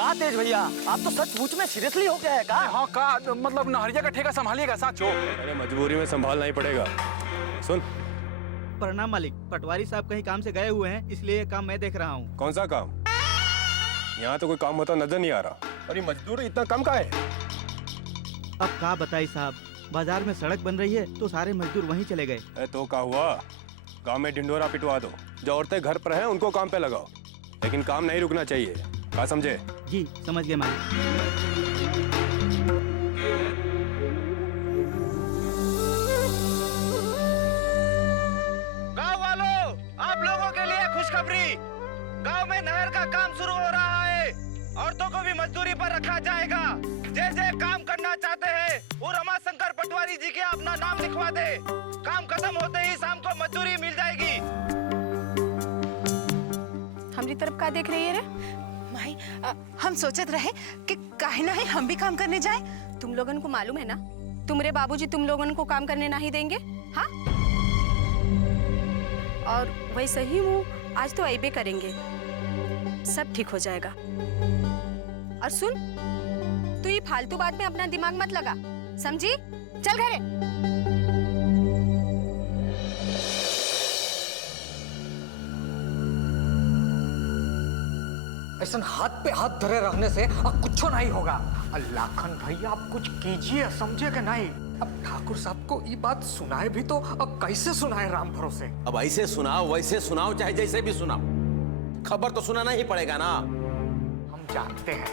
का तेज भैया, आप तो सचमुच में सीरियसली हो गया है का? हाँ का मतलब नहरिया का ठेका संभालिएगा साचो। अरे मजबूरी में संभालना ही पड़ेगा। सुन। प्रणाम मालिक, पटवारी साहब कहीं काम से गए हुए हैं, इसलिए ये काम मैं देख रहा हूँ। कौन सा काम? यहाँ तो कोई काम होता नजर नहीं आ रहा। और ये मजदूर इतना कम का है? अब क्या बताई साहब, बाजार में सड़क बन रही है तो सारे मजदूर वहीं चले गए। तो क्या हुआ, गांव में ढिंढोरा पिटवा दो। जो औरतें घर पर हैं उनको काम पे लगाओ, लेकिन काम नहीं रुकना चाहिए। क्या समझे? जी समझ गए मालिक। गाँव वालों, आप लोगों के लिए खुशखबरी, गांव में नहर का काम शुरू हो रहा है। औरतों को भी मजदूरी पर रखा जाएगा। जैसे काम करना चाहते हैं वो रमाशंकर पटवारी जी के अपना नाम लिखवा दे। काम खत्म होते ही शाम को मजदूरी मिल जाएगी। हमारी तरफ का देख रही है रे? माई, हम सोचत रहे कि काहे ना हम भी काम करने जाए। तुम लोगन को मालूम है ना, तुम्हारे बाबूजी तुम लोगन को काम करने नहीं देंगे। हाँ, और वैसे ही वो आज तो ऐबे करेंगे, सब ठीक हो जाएगा। और सुन, तू ये फालतू बात में अपना दिमाग मत लगा, समझी? चल घरे। ऐसा हाथ पे हाथ धरे रहने से अब कुछ नहीं होगा। लाखन भैया आप कुछ कीजिए, समझे कि नहीं? अब ठाकुर साहब को ये बात सुनाए भी तो अब कैसे सुनाए राम भरोसे? अब ऐसे सुनाओ वैसे सुनाओ चाहे जैसे भी सुनाओ, खबर तो सुनाना ही पड़ेगा ना। हम जानते हैं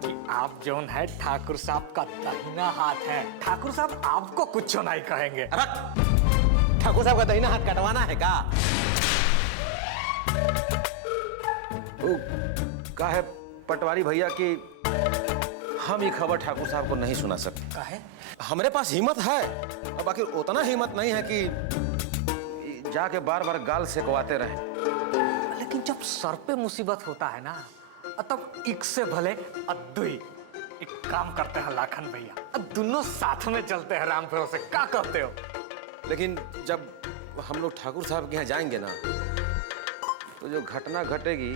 कि आप जौन है ठाकुर साहब का दाहिना हाथ है। ठाकुर साहब आपको कुछ नहीं कहेंगे। ठाकुर साहब का दाहिना हाथ कटवाना है का? का है पटवारी भैया कि हम ये खबर ठाकुर साहब को नहीं सुना सकते। का है? हमारे पास हिम्मत है, अब आखिर उतना हिम्मत नहीं है कि जाके बार बार गाल सेकवाते रहे। लेकिन जब सर पे मुसीबत होता है ना, तब एक से भले अद्दुई। एक काम करते हैं लाखन भैया, अब दोनों साथ में चलते हैं राम भरोसे। क्या करते हो? लेकिन जब हम लोग ठाकुर साहब के यहाँ जाएंगे ना, तो जो घटना घटेगी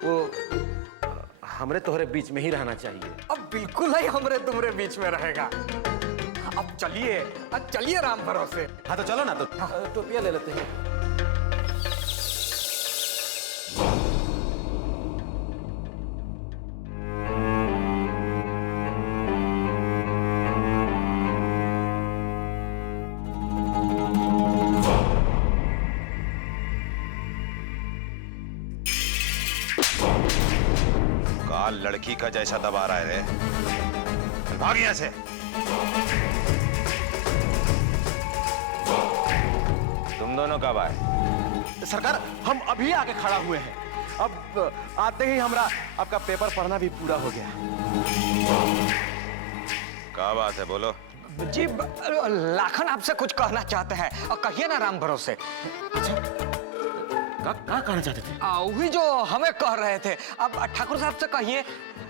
वो हमरे तोहरे बीच में ही रहना चाहिए। अब बिल्कुल ही हमरे तुमरे बीच में रहेगा। अब चलिए राम भरोसे। हाँ तो चलो ना, तो टोपिया ले लेते हैं। लड़की का जैसा दबा रहा है रे, भाग यहाँ से। तुम दोनों कब आए? सरकार हम अभी आके खड़ा हुए हैं। अब आते ही हमरा आपका पेपर पढ़ना भी पूरा हो गया। क्या बात है, बोलो। जी लाखन आपसे कुछ कहना चाहते हैं, और कहिए ना राम भरोसे। क्या कहना चाहते थे? वही जो हमें कह रहे थे। अब ठाकुर साहब से कहिए।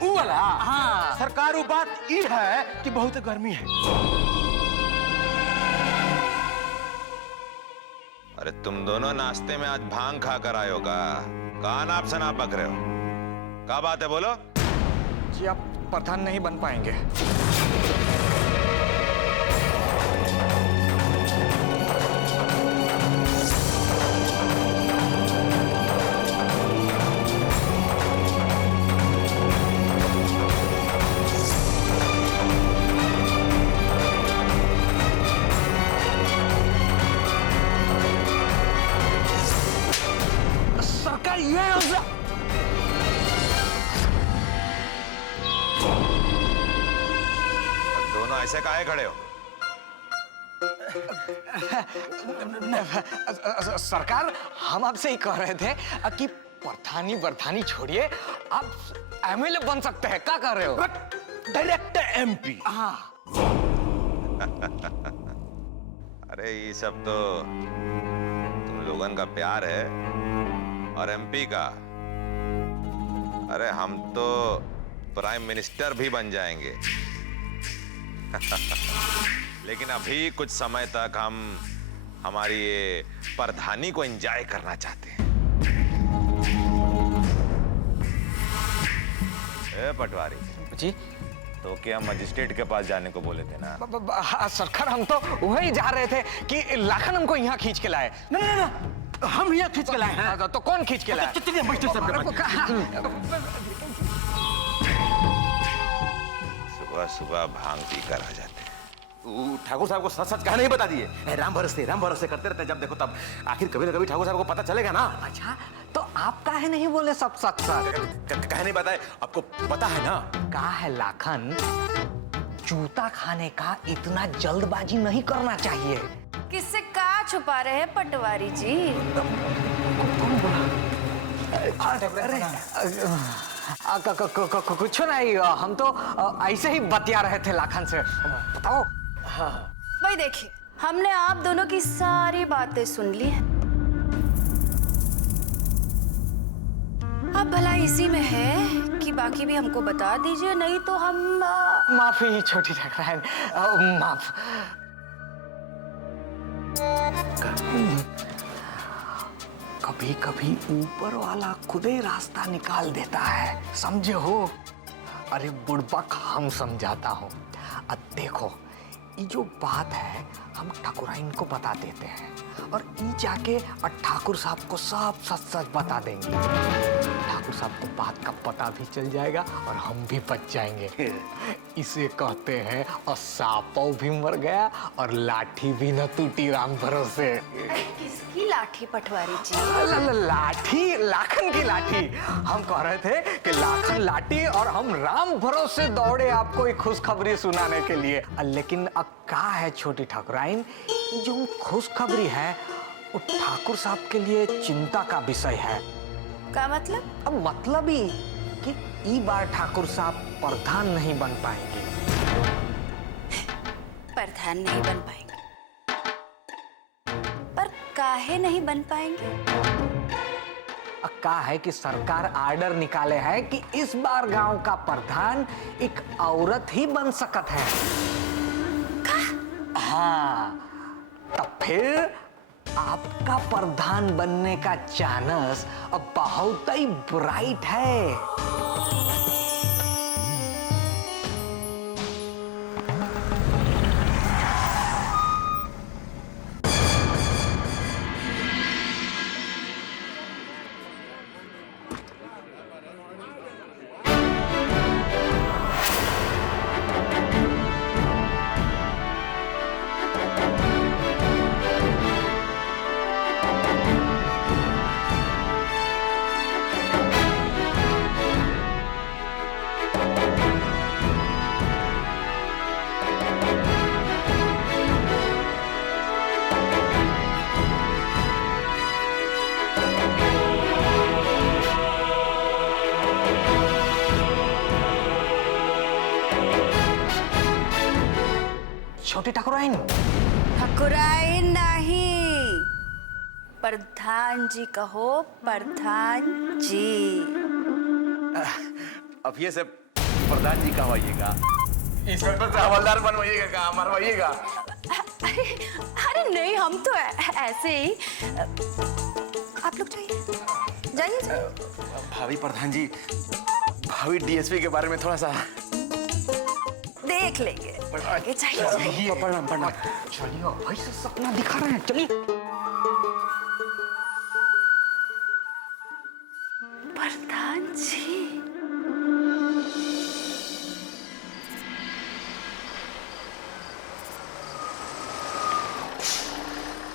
वो वाला? हाँ सरकार वो बात ये है कि बहुत गर्मी है। अरे तुम दोनों नाश्ते में आज भांग खा कर आए हो का? कहाँ नाप से नाप बक रहे हो? क्या बात है, बोलो। जी आप प्रधान नहीं बन पाएंगे। दोनों ऐसे काहे खड़े हो? सरकार हम आपसे ही कह रहे थे कि प्रधानी बरधानी छोड़िए, आप एमएलए बन सकते हैं। क्या कर रहे हो? Direct MP. हाँ। अरे ये सब तो तुम लोगों का प्यार है और एमपी का। अरे हम तो प्राइम मिनिस्टर भी बन जाएंगे। लेकिन अभी कुछ समय तक हम हमारी ये प्रधानी को एंजॉय करना चाहते हैं। ए पटवारी जी तो क्या मजिस्ट्रेट के पास जाने को बोले थे ना? हाँ सरकार, हम तो वही जा रहे थे कि लाखन हमको यहाँ खींच के लाए। ना ना ना, हम यहाँ खींच के लाए हैं। तो कौन खींच के लाए? चलिए मजिस्ट्रेट साहब के पास। सुबह सुबह भांग पी कर आ जाते हैं। ठाकुर साहब को सच सच कहा नहीं बता दिए। राम भरोसे करते रहते हैं, जब देखो तब आखिर कभी ना कभी ठाकुर साहब को पता चलेगा ना। अच्छा, तो आप काहे नहीं बोले सब सच सच? कहे नहीं बताए, आपको पता है ना। कहा है लाखन, जूता खाने का इतना जल्दबाजी नहीं करना चाहिए। किससे का छुपा रहे हैं पटवारी जी? कुछ नहीं, हम तो ऐसे ही बतिया रहे थे लाखन से। बताओ। भाई देखिए, हमने आप दोनों की सारी बातें सुन ली हैं। अब भला इसी में है कि बाकी भी हमको बता दीजिए, नहीं तो हम माफी छोटी ठाकुराइन, माफ। कभी कभी ऊपर वाला खुद ही रास्ता निकाल देता है, समझे हो? अरे बुड़बक हम समझाता हूँ। अब देखो, ये जो बात है हम ठाकुराइन को बता देते हैं और ये जाके ठाकुर साहब को सब सच सच बता देंगे। ठाकुर साहब को बात का पता भी चल जाएगा और हम भी बच जाएंगे। इसे कहते हैं और सांपों भी मर गया और लाठी भी न टूटी राम भरोसे। किसकी लाठी पटवारी जी? लाठी, लाखन की लाठी। हम कह रहे थे कि लाखन लाठी और हम राम भरोसे दौड़े आपको एक खुशखबरी सुनाने के लिए। लेकिन अब क्या है छोटी ठाकुराइन, जो खुशखबरी है वो ठाकुर साहब के लिए चिंता का विषय है। क्या मतलब? अब मतलब ही कि ई बार ठाकुर साहब प्रधान नहीं बन पाएंगे। प्रधान नहीं बन पाएंगे? पर काहे नहीं बन पाएंगे? कहा है कि सरकार आर्डर निकाले है कि इस बार गांव का प्रधान एक औरत ही बन सकत है। हाँ, तब फिर आपका प्रधान बनने का चांस अब बहुत ही ब्राइट है। छोटी ठाकुराइन। ठाकुराइन नहीं, प्रधान जी कहो, प्रधान जी। अब ये से प्रधान जी कहवाइएगा, इंस्पेक्टर से हवलदार बनवाइएगा, कहाँ मरवाइएगा? अरे नहीं, हम तो ऐसे ही। आप लोग जाइए, जाइए। भाभी प्रधान जी, भाभी डीएसपी के बारे में थोड़ा सा देख लेंगे। आगे चाहिए। प्रणाम प्रणाम। चलिए, भाई से सपना दिखा रहे हैं, चलिए। प्रधान जी।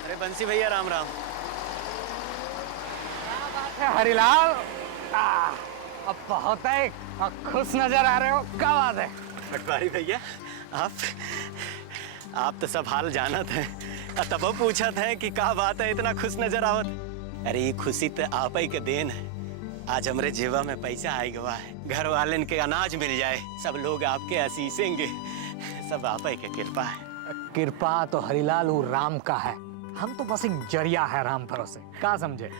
अरे बंसी भैया, राम राम। हरिलाल, अब बहुत है खुश नजर आ रहे हो, क्या बात है? पटवारी भैया, आप तो सब हाल जानत हैं, तब पूछत हैं कि क्या बात है इतना खुश नजर आवत। अरे ये खुशी तो आप ही के देन है। आज हमरे जेबा में पैसा आई गवा है, घर वाले के अनाज मिल जाए, सब लोग आपके आशीषेंगे, सब आप ही के कृपा है। कृपा तो हरिलाल वो राम का है, हम तो बस एक जरिया है राम भरोसे, क्या समझे?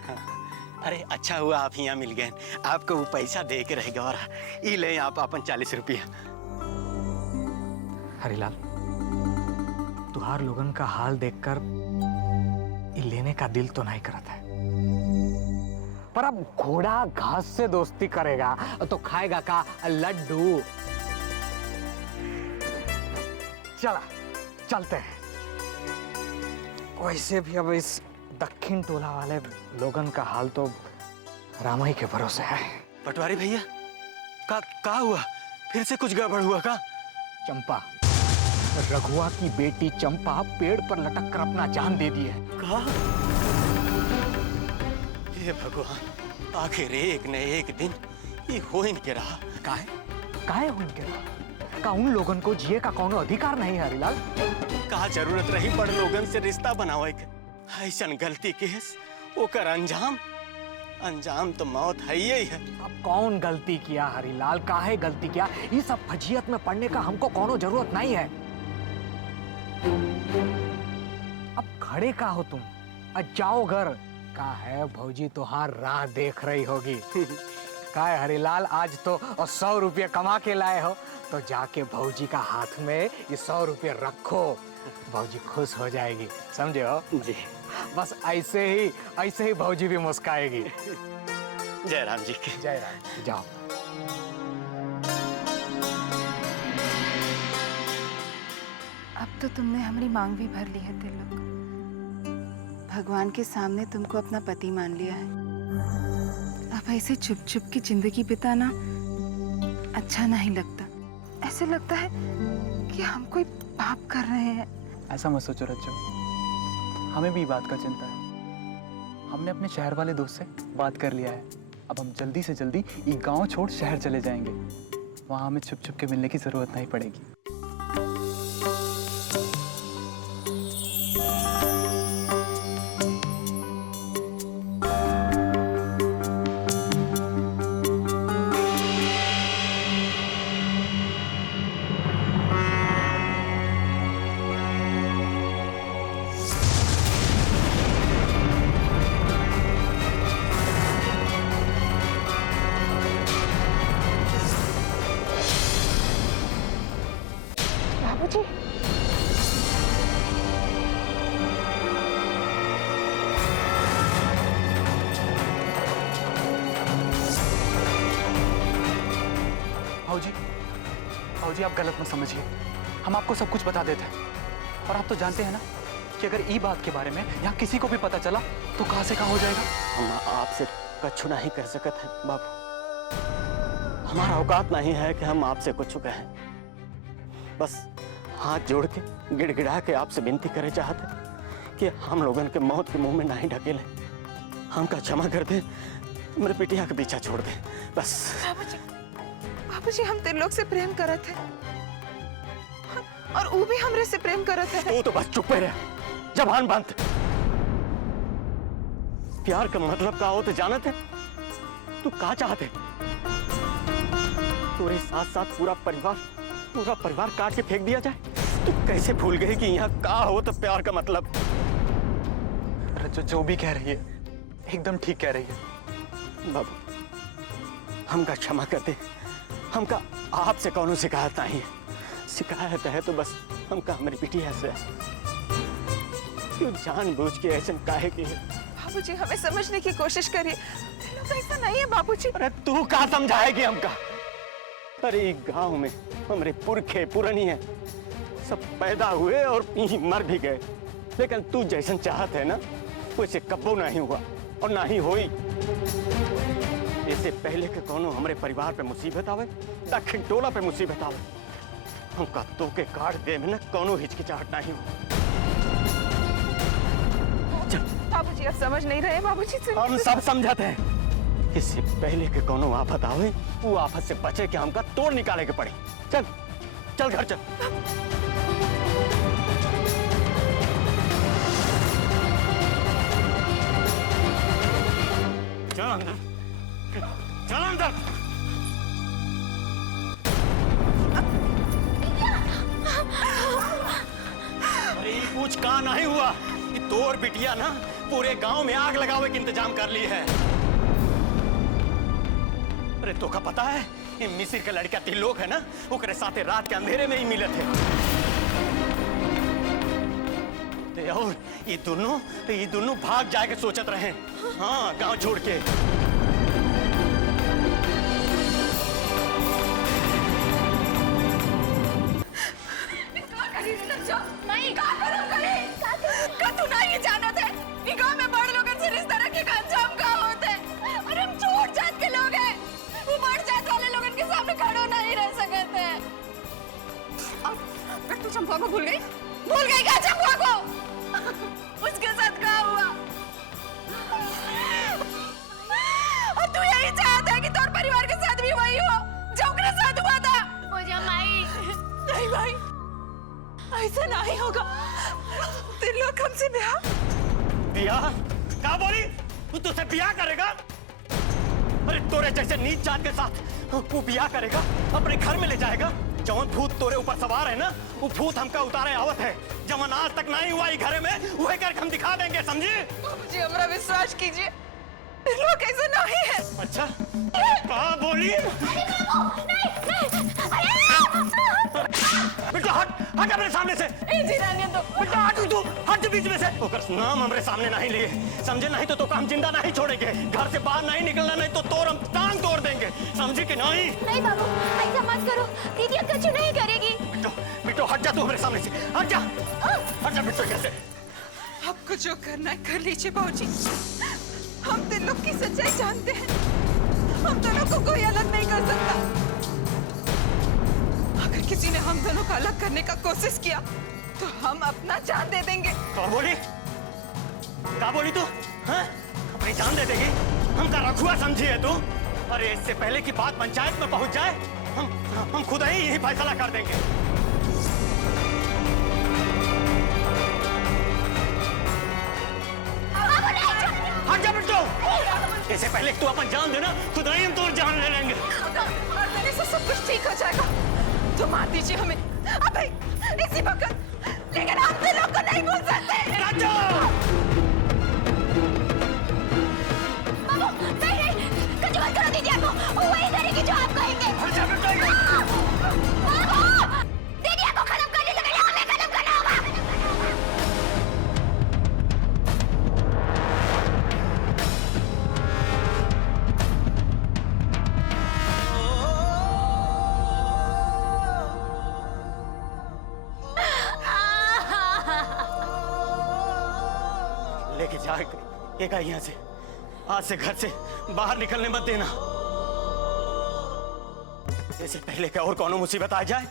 अरे अच्छा हुआ आप यहाँ मिल गए, आपको वो पैसा दे के रह गवा। ये ले आप अपन 40 रुपया। हरिलाल, तुहार लोगन का हाल देखकर लेने का दिल तो नहीं करता है, पर अब घोड़ा घास से दोस्ती करेगा तो खाएगा का लड्डू। चला चलते हैं। वैसे भी अब इस दक्षिण टोला वाले लोगन का हाल तो रामाई के भरोसे है। पटवारी भैया का हुआ? फिर से कुछ गड़बड़ हुआ का? चंपा, रघुआ की बेटी चंपा पेड़ पर लटक कर अपना जान दे दी है। कहा? हे भगवान, आखिर एक न एक दिन ये हो ही नहीं रहा। काहे हो इनके रहा? का उन लोगन को जिए का कोनो अधिकार नहीं है हरिलाल? का जरूरत रही बड़ लोगन से रिश्ता बनावे के? ऐसन गलती केस ओकर अंजाम तो मौत है ही है। अब कौन गलती किया हरिलाल? काहे गलती किया? ये सब फजीयत में पड़ने का हमको कोनो जरूरत नहीं है। अब खड़े का हो तुम? जाओ घर। का है भौजी तुहार राह देख रही होगी। का है हरिलाल, आज तो 100 रुपये कमा के लाए हो, तो जाके भौजी का हाथ में ये 100 रुपये रखो। भौजी खुश हो जाएगी, समझे हो? जी। बस ऐसे ही भौजी भी मुस्काएगी। जय राम जी की जय राम। जाओ। अब तो तुमने हमारी मांग भी भर ली है तिलक। भगवान के सामने तुमको अपना पति मान लिया है। अब ऐसे चुप चुप की जिंदगी बिताना अच्छा नहीं लगता। ऐसे लगता है कि हम कोई पाप कर रहे हैं। ऐसा मत सोचो रज्जो, हमें भी बात का चिंता है। हमने अपने शहर वाले दोस्त से बात कर लिया है। अब हम जल्दी से जल्दी ये गांव छोड़ शहर चले जाएंगे। वहां हमें छुप छुप के मिलने की जरूरत नहीं पड़ेगी। भाऊजी आप गलत मत समझिए। हम आपको सब कुछ बता देते हैं। और आप तो जानते हैं ना कि अगर ई बात के बारे में यहाँ किसी को भी पता चला तो कहाँ से कहाँ हो जाएगा। हम आपसे कछु नहीं कर सकते हैं बाबू। हमारा औकात नहीं है कि हम आपसे कुछ कहें। बस हाथ जोड़ के गिड़गिड़ा के आपसे विनती करे चाहते कि हम लोगों के मौत के मुंह में नहीं ढकेले। हमका क्षमा कर दे, मेरे पिटिया के पीछा छोड़ दे बस। बाबूजी हम तेरे लोग से प्रेम करत है और वो भी हमरे से प्रेम करत है। तू तो बस चुप रह, जबान बंद। प्यार का मतलब का हो तो जानत है? तू का चाहते? तेरे साथ साथ पूरा परिवार काट के फेंक दिया जाए? तू कैसे भूल गई कि यहाँ का हो तो प्यार का मतलब? रज्जो जो भी कह रही है एकदम ठीक कह रही है। बाबू हमका क्षमा कर दे। हमका आपसे कौनो शिकायत नहीं है। शिकायत है तो बस हमका हमारी बिटिया से। क्यों जानबूझ के ऐसे काहे की है? बाबूजी हमें समझने की कोशिश करिए। लोग ऐसा नहीं है बाबूजी। अरे तू का समझाएगी हमका? अरे गांव में हमारे पुरखे पुरानी है, सब पैदा हुए और यहीं मर भी गए। लेकिन तू जैसन चाहत है ना वैसे कब्बो नहीं हुआ और ना ही होई। इससे पहले के कोनो हमारे परिवार पे मुसीबत आवे, दक्षिण टोला पे मुसीबत आवे, हमका तो के काट दे में ना कोनो हिचकिचाहट नहीं हो। बाबूजी आप समझ नहीं रहे। बाबूजी हम सब समझते हैं। इससे पहले के कोनो आफत आवे, वो आफत से बचे के हमका तोड़ निकाले के पड़े। चल चल घर चल। चल अंदर, चल अंदर। अरे कुछ का नहीं हुआ कि तोर बिटिया ना पूरे गांव में आग लगावे के इंतजाम कर ली है। अरे तो का पता है ये मिसिर का लड़का तीन लोग है ना ओकरे साथे रात के अंधेरे में ही मिले थे। और ये दोनों भाग जाए के सोचत रहे। हाँ गांव छोड़ के। चंपुआ को भूल गई क्या चंपुआ को? उसके साथ क्या हुआ? और तू यही चाहता है कि तोर परिवार के साथ भी वही हो जो उसके साथ हुआ था? मुझे माई नहीं भाई, ऐसा नहीं होगा। तेरे लोग हमसे ब्याह बियाह? क्या बोली? तू तुझसे बियाह करेगा? अरे तोरे जैसे नीच जात के साथ वो बियाह करेगा, अपने घर में ले जाएगा। जवन भूत तोरे ऊपर सवार है ना, वो भूत हमका उतारे आवत है। जवन आज तक नहीं हुआ ई घरे में, वही करके हम दिखा देंगे, समझी? जी हमारा विश्वास कीजिए, लोग ऐसा नहीं है। अच्छा कहाँ बोली? बेटा हट हट अपने सामने से। बेटा हट तू, हट बीच में से। ओकर नाम हमरे सामने नहीं लिए, समझे? नहीं तो हम जिंदा नहीं छोड़ेंगे। घर से बाहर नहीं निकलना, नहीं तो तोर हम टांग तोड़ देंगे, समझी कि नहीं? नहीं बाबू, ऐसा मत करो, दीदी अब कुछ नहीं करेगी। बेटो हट जा तू हमरे सामने से, हट जा बेटो। कैसे? आपको जो करना है कर लीजिए बाबूजी। हम दिल लोग की सच्चाई जानते हैं, हम दोनों को कोई अलग नहीं कर सकता। अगर किसी ने हम दोनों को अलग करने का कोशिश किया तो हम अपना जान दे देंगे। क्या बोली तू? हाँ? अपनी जान दे देगी? हम का रखुआ समझी है तू? अरे इससे पहले कि बात पंचायत में पहुंच जाए, हम खुद ही यही फैसला कर देंगे। हट जा बेटो। इससे पहले तू अपन जान देना, खुद ही हम तो जान ले लेंगे। और देने से सब कुछ ठीक हो जाएगा। तो मार दीजिए हमें अभी इसी वक्त, लेकिन हम दिल लोग को नहीं भूल सकते। बाबू नहीं, कुछ मत करो दीदी को, वो वही करेगी जो आप कहेंगे। दीदी को खत्म करने से पहले हमें खत्म करना होगा। लेके जाएगा यहाँ से, आज से घर से बाहर निकलने मत देना। इससे पहले क्या और कौनो मुसीबत आ जाए,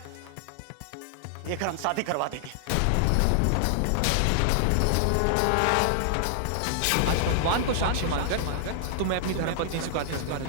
लेकर हम शादी करवा देंगे। आज भगवान को साक्षी मानकर तुम्हें अपनी धर्मपत्नी स्वीकार कर